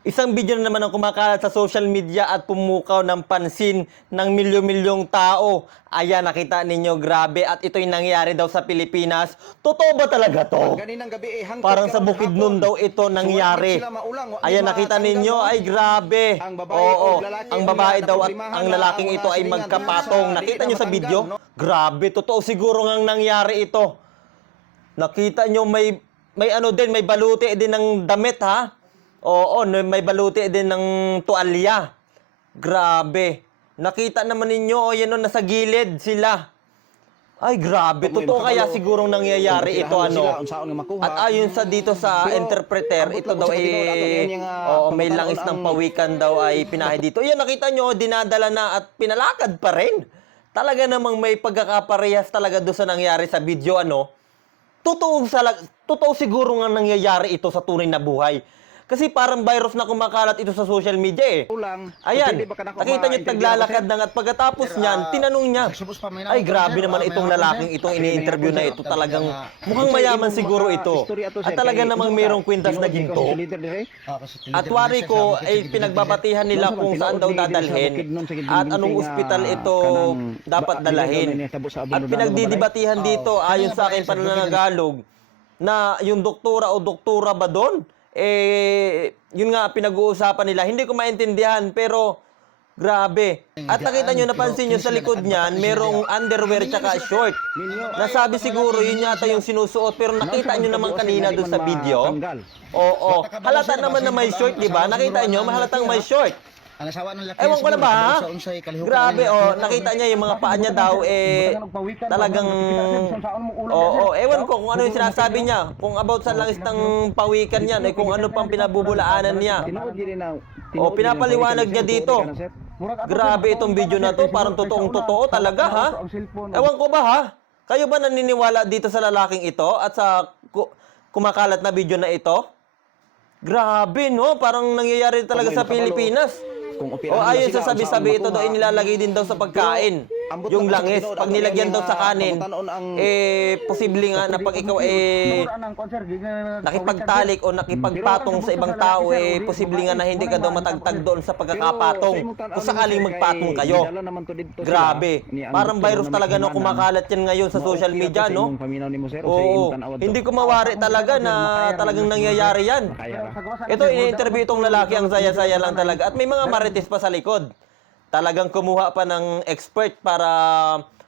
Isang video na naman ang kumakalat sa social media at pumukaw ng pansin ng milyon-milyong tao. Ayan, nakita ninyo, grabe. At ito'y nangyari daw sa Pilipinas. Totoo ba talaga to? Parang sa Bukidnon daw ito nangyari. Ayan, nakita ninyo, ay grabe. Oo, ang babae daw at ang lalaking ito ay magkapatong. Nakita nyo sa video? Grabe, totoo siguro ngang nangyari ito. Nakita nyo, may ano din, may baluti din ng damit, ha? Oo, may baluti din ng tuwalya. Grabe. Nakita naman ninyo, o yan o, nasa gilid sila. Ay, grabe. Totoo kaya sigurong nangyayari ito, ano. At ayon sa dito sa interpreter, ito daw ay, may langis ng pawikan daw ay pinahi dito. Yan, nakita nyo, dinadala na at pinalakad pa rin. Talaga namang may pagkakaparehas talaga doon sa nangyari sa video, ano. Totoo siguro nga nangyayari ito sa tunay na buhay. Kasi parang virus na kumakalat ito sa social media eh. Ayan, nakita niyo naglalakad na at pagkatapos niyan, tinanong niya, ay grabe naman itong lalaking itong ini-interview na ito, talagang mukhang mayaman siguro ito. At talaga namang mayroong kwintas na ginto. At wari ko ay pinagbabatihan nila kung saan daw dadalhin at anong ospital ito dapat dalahin. At pinagdidibatihan dito ayon sa akin pananagalog na yung doktora o doktora ba doon? Yun nga pinag-uusapan nila. Hindi ko maintindihan pero grabe. At nakita nyo, napansin nyo sa likod niyan, merong underwear tsaka short. Nasabi siguro yun yata yung sinusuot pero nakita nyo naman kanina doon sa video. Oo. Halata naman na may short, di ba? Nakita nyo, mahalatang may short. Ewan ko na ba, ha? Grabe, nakita niya yung mga paa niya daw, talagang, ewan ko kung ano yung sinasabi niya, kung about sa langis ng pawikan niya, kung ano pang pinabubulaanan niya. Pinapaliwanag niya dito. Grabe itong video na to, parang totoong-totoo talaga, ha? Ewan ko ba, ha? Kayo ba naniniwala dito sa lalaking ito at sa kumakalat na video na ito? Grabe, no? Parang nangyayari talaga sa Pilipinas. Ayun sa sabi-sabi ito daw, inilalagay din daw sa pagkain. Yung langis, pag nilagyan daw sa kanin, posible nga na pag ikaw nakipagtalik o nakipagpatong sa ibang tao, posible nga na hindi ka daw matagtag doon sa pagkakapatong. Kung sakaling magpatong kayo. Grabe. Parang virus talaga no, kumakalat yan ngayon sa social media, no? Oo. Hindi ko mawari talaga na talagang nangyayari yan. Ito, ini-interview itong lalaki, ang saya-saya lang talaga. At may mga marites pa sa likod. Talagang kumuha pa ng expert para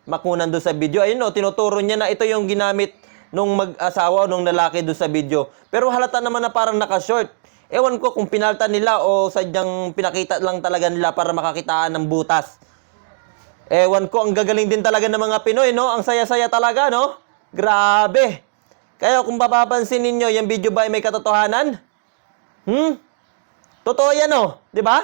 makunan doon sa video. Ayun no, tinuturo niya na ito yung ginamit nung mag-asawa o nung lalaki doon sa video. Pero halata naman na parang naka-short. Ewan ko kung pinalta nila o sadyang pinakita lang talaga nila para makakitaan ng butas. Ewan ko, ang gagaling din talaga ng mga Pinoy, no? Ang saya-saya talaga, no? Grabe. Kaya kung papapansin ninyo, yung video ba ay may katotohanan? Totoo yan, no? Di ba?